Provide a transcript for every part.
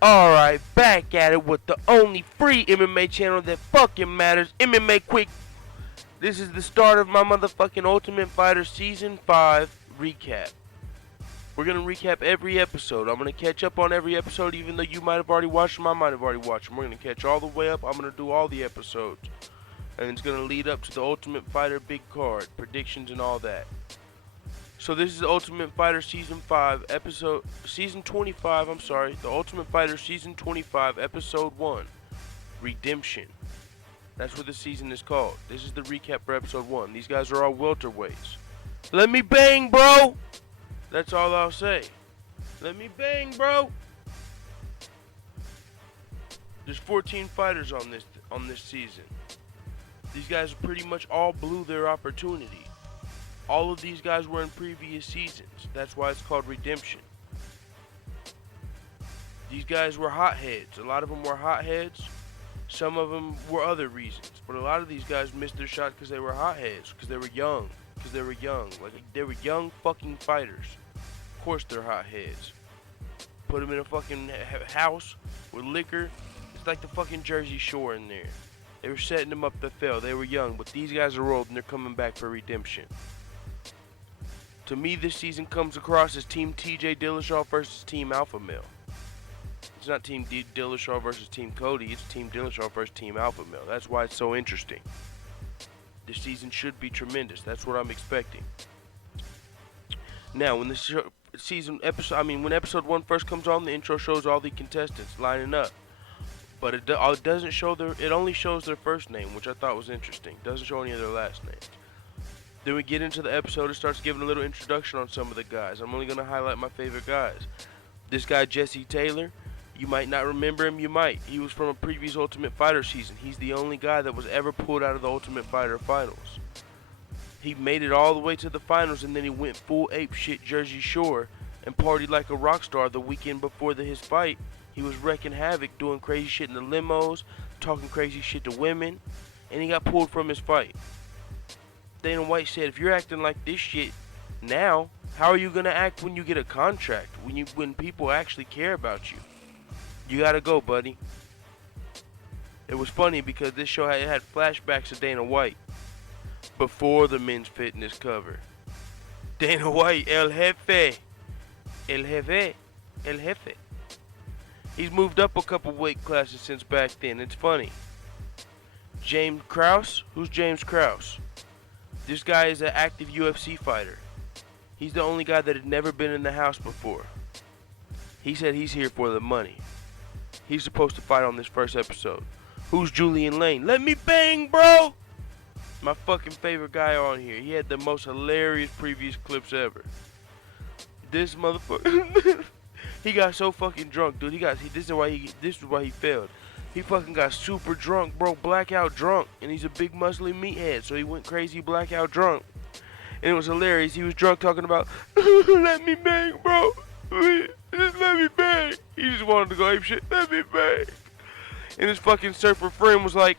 Alright, back at it with the only free MMA channel that fucking matters, MMA Quick. This is the start of my motherfucking Ultimate Fighter Season 5 recap. We're gonna recap every episode. I'm gonna catch up on every episode, even though you might have already watched them, I might have already watched them. We're gonna catch all the way up. I'm gonna do all the episodes. And it's gonna lead up to the Ultimate Fighter big card, predictions and all that. So this is Ultimate Fighter Season 25, the Ultimate Fighter Season 25, Episode 1, Redemption. That's what the season is called. This is the recap for Episode 1. These guys are all welterweights. Let me bang, bro! That's all I'll say. Let me bang, bro! There's 14 fighters on this season. These guys pretty much all blew their opportunity. All of these guys were in previous seasons. That's why it's called Redemption. These guys were hotheads. A lot of them were hotheads. Some of them were other reasons. But a lot of these guys missed their shot because they were hotheads. Because they were young. Like, they were young fucking fighters. Of course they're hotheads. Put them in a fucking house with liquor. It's like the fucking Jersey Shore in there. They were setting them up to fail. They were young. But these guys are old and they're coming back for redemption. To me, this season comes across as Team TJ Dillashaw versus Team Alpha Male. It's not Team Dillashaw versus Team Cody, it's Team Dillashaw versus Team Alpha Male. That's why it's so interesting. This season should be tremendous. That's what I'm expecting. Now, when when episode 1 first comes on, the intro shows all the contestants lining up. But it doesn't show it only shows their first name, which I thought was interesting. It doesn't show any of their last names. Then we get into the episode. It starts giving a little introduction on some of the guys. I'm only going to highlight my favorite guys. This guy, Jesse Taylor, you might not remember him. You might. He was from a previous Ultimate Fighter season. He's the only guy that was ever pulled out of the Ultimate Fighter finals. He made it all the way to the finals, and then he went full ape shit Jersey Shore and partied like a rock star the weekend before his fight. He was wrecking havoc, doing crazy shit in the limos, talking crazy shit to women, and he got pulled from his fight. Dana White said, if you're acting like this shit now, how are you gonna act when you get a contract? When people actually care about you? You gotta go, buddy. It was funny because this show had flashbacks of Dana White before the men's fitness cover. Dana White, El Jefe. El Jefe. El Jefe. He's moved up a couple weight classes since back then. It's funny. James Krause? Who's James Krause? This guy is an active UFC fighter. He's the only guy that had never been in the house before. He said he's here for the money. He's supposed to fight on this first episode. Who's Julian Lane? Let me bang, bro! My fucking favorite guy on here. He had the most hilarious previous clips ever. This motherfucker... He got so fucking drunk, dude. This is why he failed. He fucking got super drunk, bro, blackout drunk, and he's a big muscly meathead, so he went crazy blackout drunk. And it was hilarious. He was drunk talking about, let me bang, bro. Just let me bang. He just wanted to go ape shit. Let me bang. And his fucking surfer friend was like,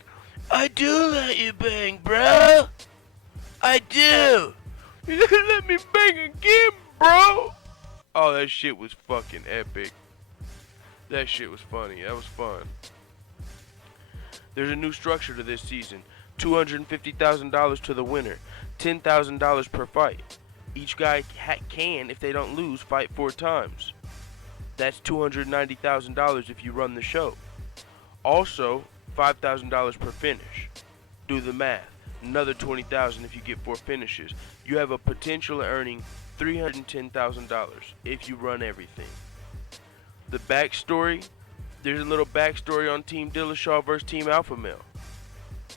I do let you bang, bro. I do. Let me bang again, bro. Oh, that shit was fucking epic. That shit was funny. That was fun. There's a new structure to this season. $250,000 to the winner. $10,000 per fight. Each guy can, if they don't lose, fight 4 times. That's $290,000 if you run the show. Also, $5,000 per finish. Do the math. Another $20,000 if you get 4 finishes. You have a potential of earning $310,000 if you run everything. The backstory. There's a little backstory on Team Dillashaw versus Team Alpha Male.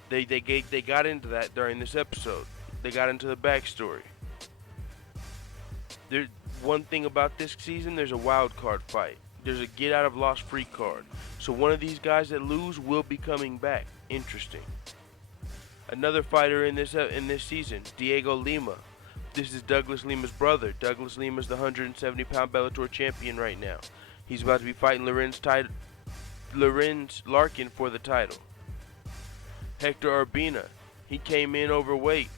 They got into that during this episode. They got into the backstory. One thing about this season, there's a wild card fight. There's a get out of loss free card. So one of these guys that lose will be coming back. Interesting. Another fighter in this season, Diego Lima. This is Douglas Lima's brother. Douglas Lima's the 170-pound Bellator champion right now. He's about to be fighting Lorenz Larkin for the title. Hector Urbina, he came in overweight.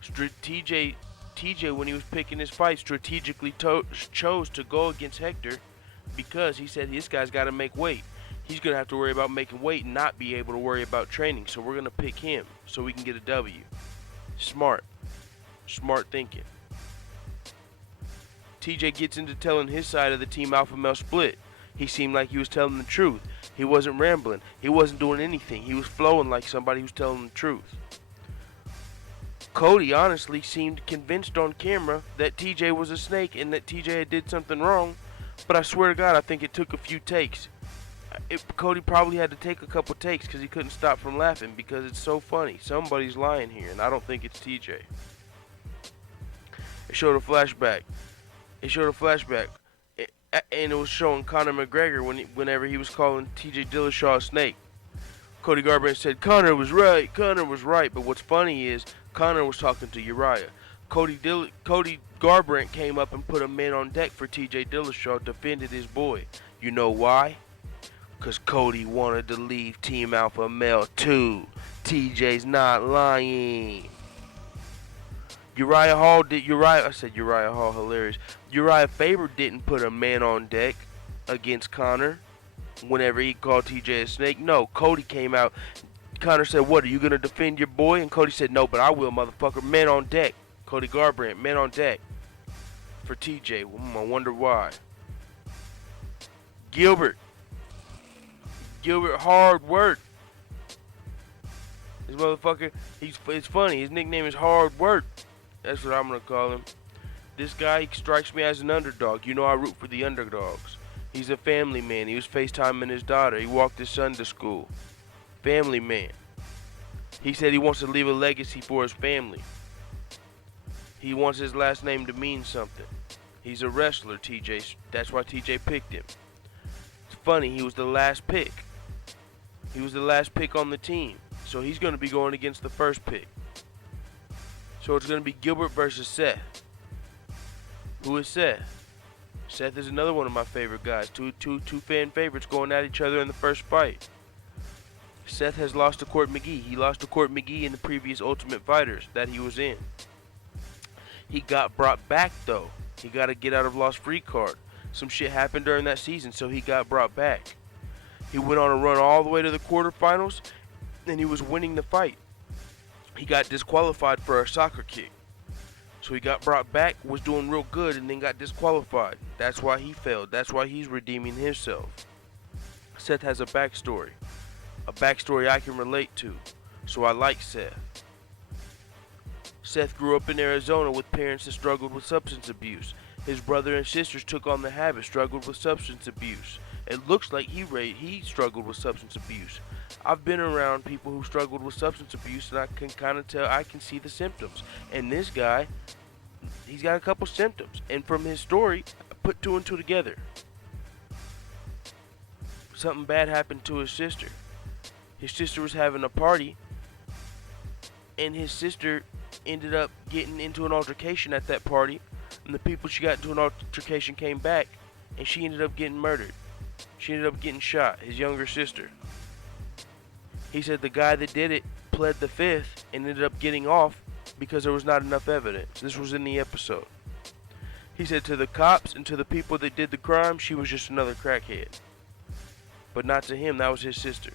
TJ, when he was picking his fight, strategically chose to go against Hector because he said this guy's got to make weight. He's going to have to worry about making weight and not be able to worry about training. So we're going to pick him so we can get a W. Smart. Smart thinking. TJ gets into telling his side of the Team Alpha Male split. He seemed like he was telling the truth. He wasn't rambling. He wasn't doing anything. He was flowing like somebody who's telling the truth. Cody honestly seemed convinced on camera that TJ was a snake and that TJ did something wrong, but I swear to God, I think it took a few takes. Cody probably had to take a couple takes because he couldn't stop from laughing because it's so funny. Somebody's lying here, and I don't think it's TJ. It showed a flashback. And it was showing Conor McGregor whenever he was calling TJ Dillashaw a snake. Cody Garbrandt said, Conor was right, but what's funny is Conor was talking to Uriah. Cody Garbrandt came up and put a man on deck for TJ Dillashaw, defended his boy. You know why? Because Cody wanted to leave Team Alpha Male too. TJ's not lying. Uriah Hall, hilarious. Uriah Faber didn't put a man on deck against Conor whenever he called TJ a snake. No, Cody came out. Conor said, what, are you going to defend your boy? And Cody said, no, but I will, motherfucker. Man on deck. Cody Garbrandt, man on deck. For TJ. I wonder why. Gilbert, hard work. This motherfucker, it's funny. His nickname is Hard Work. That's what I'm going to call him. This guy, he strikes me as an underdog. You know I root for the underdogs. He's a family man. He was FaceTiming his daughter. He walked his son to school. Family man. He said he wants to leave a legacy for his family. He wants his last name to mean something. He's a wrestler, TJ. That's why TJ picked him. It's funny, he was the last pick. He was the last pick on the team. So he's going to be going against the first pick. So it's going to be Gilbert versus Seth. Who is Seth? Seth is another one of my favorite guys. Two fan favorites going at each other in the first fight. Seth has lost to Court McGee. He lost to Court McGee in the previous Ultimate Fighters that he was in. He got brought back though. He got a get out of loss free card. Some shit happened during that season, so he got brought back. He went on a run all the way to the quarterfinals, and he was winning the fight. He got disqualified for a soccer kick. So he got brought back, was doing real good, and then got disqualified. That's why he failed. That's why he's redeeming himself. Seth has a backstory I can relate to. So I like Seth. Seth grew up in Arizona with parents that struggled with substance abuse. His brother and sisters took on the habit, struggled with substance abuse. It looks like he struggled with substance abuse. I've been around people who struggled with substance abuse, and I can kind of tell, I can see the symptoms. And this guy, he's got a couple symptoms. And from his story, I put two and two together. Something bad happened to his sister. His sister was having a party, and his sister ended up getting into an altercation at that party. And the people she got into an altercation came back, and she ended up getting murdered. She ended up getting shot, his younger sister. He said the guy that did it pled the fifth and ended up getting off because there was not enough evidence. This was in the episode. He said to the cops and to the people that did the crime, she was just another crackhead. But not to him, that was his sister.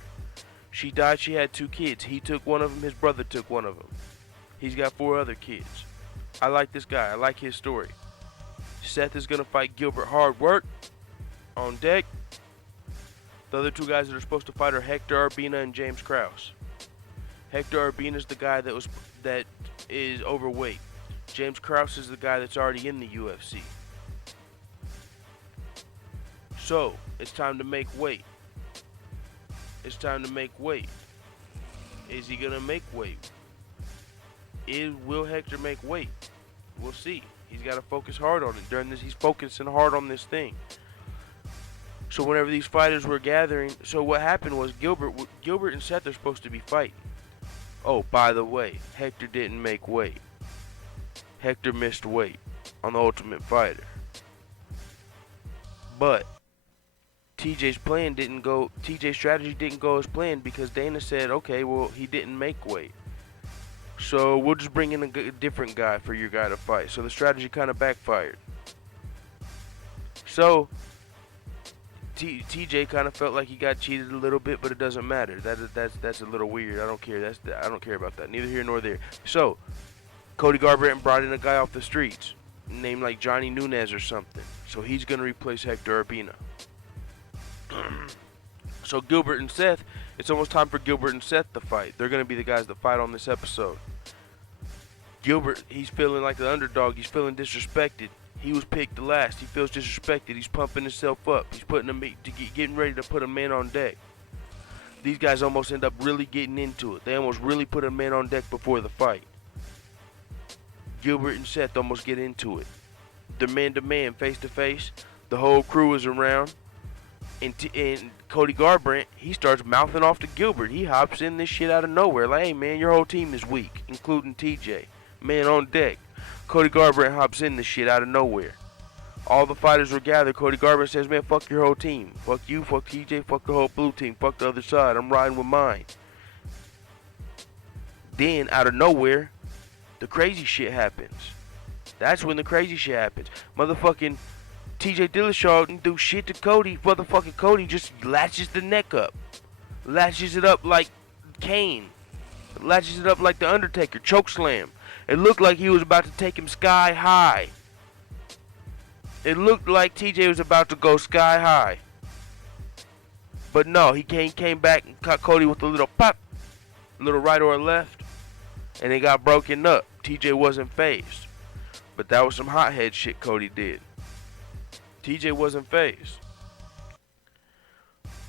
She died, she had 2 kids. He took one of them, his brother took one of them. He's got 4 other kids. I like this guy, I like his story. Seth is going to fight Gilbert Hard Work on deck. The other 2 guys that are supposed to fight are Hector Urbina and James Krause. Hector Urbina is the guy that is overweight. James Krause is the guy that's already in the UFC. So, it's time to make weight. It's time to make weight. Is he going to make weight? Will Hector make weight? We'll see. He's got to focus hard on it. During this, he's focusing hard on this thing. So whenever these fighters were gathering, so what happened was Gilbert and Seth are supposed to be fighting. Oh, by the way, Hector didn't make weight. Hector missed weight on the Ultimate Fighter. But TJ's strategy didn't go as planned because Dana said, okay, well, he didn't make weight. So we'll just bring in a different guy for your guy to fight. So the strategy kind of backfired. So TJ kind of felt like he got cheated a little bit, but it doesn't matter. That's a little weird. I don't care. I don't care about that. Neither here nor there. So Cody Garbrandt brought in a guy off the streets named like Johnny Nunez or something. So he's gonna replace Hector Urbina. So Gilbert and Seth, it's almost time for Gilbert and Seth to fight. They're gonna be the guys that fight on this episode. Gilbert, he's feeling like the underdog. He's feeling disrespected. He was picked the last. He feels disrespected. He's pumping himself up. He's getting ready to put a man on deck. These guys almost end up really getting into it. They almost really put a man on deck before the fight. Gilbert and Seth almost get into it. They're man to man, face to face. The whole crew is around. And Cody Garbrandt, he starts mouthing off to Gilbert. He hops in this shit out of nowhere. Like, hey man, your whole team is weak, including TJ. Man on deck. Cody Garbrandt hops in this shit out of nowhere. All the fighters were gathered. Cody Garbrandt says, man, fuck your whole team. Fuck you, fuck TJ, fuck the whole blue team. Fuck the other side. I'm riding with mine. Then, out of nowhere, the crazy shit happens. That's when the crazy shit happens. Motherfucking TJ Dillashaw didn't do shit to Cody. Motherfucking Cody just latches the neck up. Latches it up like Kane. Latches it up like the Undertaker. Chokeslam. It looked like he was about to take him sky high. It looked like TJ was about to go sky high. But no, he came back and caught Cody with a little pop. A little right or left. And it got broken up. TJ wasn't phased. But that was some hothead shit Cody did. TJ wasn't phased.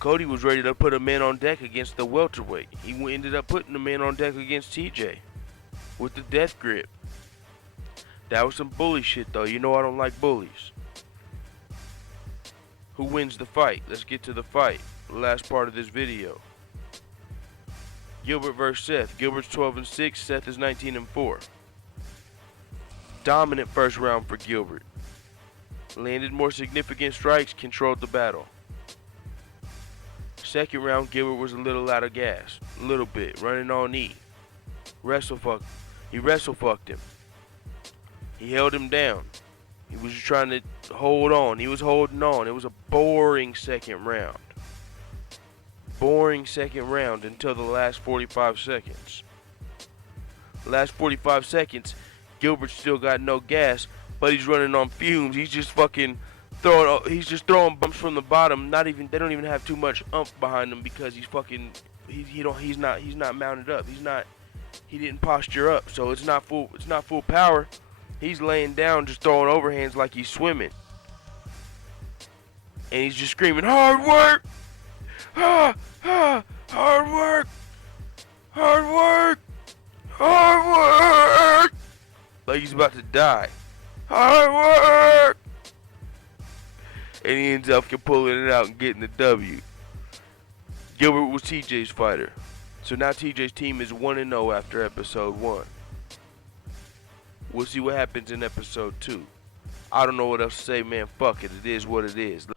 Cody was ready to put a man on deck against the welterweight. He ended up putting a man on deck against TJ. With the death grip. That was some bully shit though. You know I don't like bullies. Who wins the fight? Let's get to the fight. The last part of this video. Gilbert versus Seth. Gilbert's 12-6. Seth is 19-4. Dominant first round for Gilbert. Landed more significant strikes. Controlled the battle. Second round, Gilbert was a little out of gas. A little bit. Running on E. He wrestle fucked him. He held him down. He was trying to hold on. He was holding on. It was a boring second round. Boring second round until the last 45 seconds. Last 45 seconds, Gilbert still got no gas, but he's running on fumes. He's just fucking throwing bumps from the bottom. They don't even have too much umph behind him because he's not mounted up. He didn't posture up, so it's not full power. He's laying down, just throwing overhands like he's swimming. And he's just screaming, hard work! Ah, ah, hard work! Hard work! Hard work! Like he's about to die. Hard work! And he ends up pulling it out and getting the W. Gilbert was TJ's fighter. So now TJ's team is 1-0 after episode 1. We'll see what happens in episode 2. I don't know what else to say, man. Fuck it. It is what it is.